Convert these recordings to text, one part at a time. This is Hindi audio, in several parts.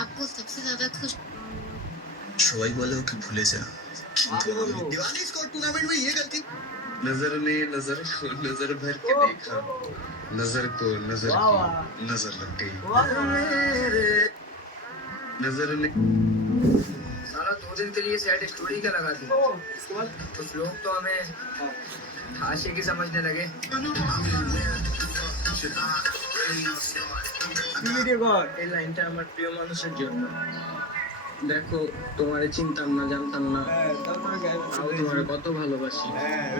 आपको सबसे ज्यादा खुश সবাই বলে ওকে ভুলে যা, কিন্তু আমি दीवानी स्कॉट टूर्नामेंट में ये गलती नजर ने नजर को नजर भर के देखा, नजर को नजर की नजर लग गई, नजर ने साला 2 दिन के लिए सेट स्टोरी क्या लगा दी। कुछ लोग तो हमें आशिकी समझने लगे। ভিডিও কর। এই লাইনটা আমার প্রিয় মানুষের জন্য। দেখো, তোমারে চিনতাম না, জানতাম না, তাও তোমারে কত ভালোবাসি।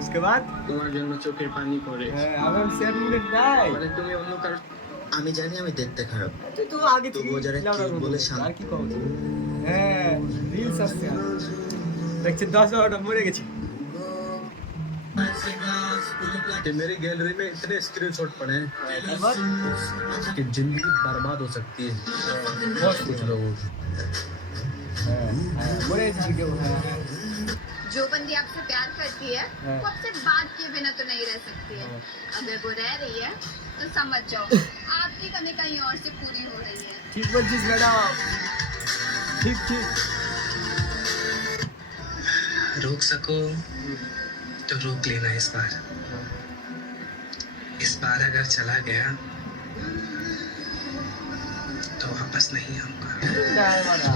उसके बाद তোমার জন্য চোখের পানি পড়ে। अब हम 7 मिनट डाई মানে তুমি অন্য কারো আমি জানি আমি দেখতে খারাপ, तो आगे তবুও যারা কি বলে শান্ত আর কি কম হ্যাঁ রিলস আসছে দেখছি 10 অর্ডার মরে গেছি कि मेरी गैलरी में इतने स्क्रीनशॉट पड़े हैं তারপর कि जिंदगी बर्बाद हो सकती है बहुत कुछ लोगों की। মরে গেছি ভিডিও হ্যাঁ जो बंदी आपसे प्यार करती है हाँ। वो आपसे बात किए बिना तो नहीं रह सकती है। अगर वो रह रही है तो समझ जाओ आपकी कमी कहीं और से पूरी हो रही है। ঠিক বলছিস ম্যাডাম ঠিক ঠিক रोक सको तो रोक लेना इस बार अगर चला गया तो वापस नहीं आऊंगा। ডাই মারা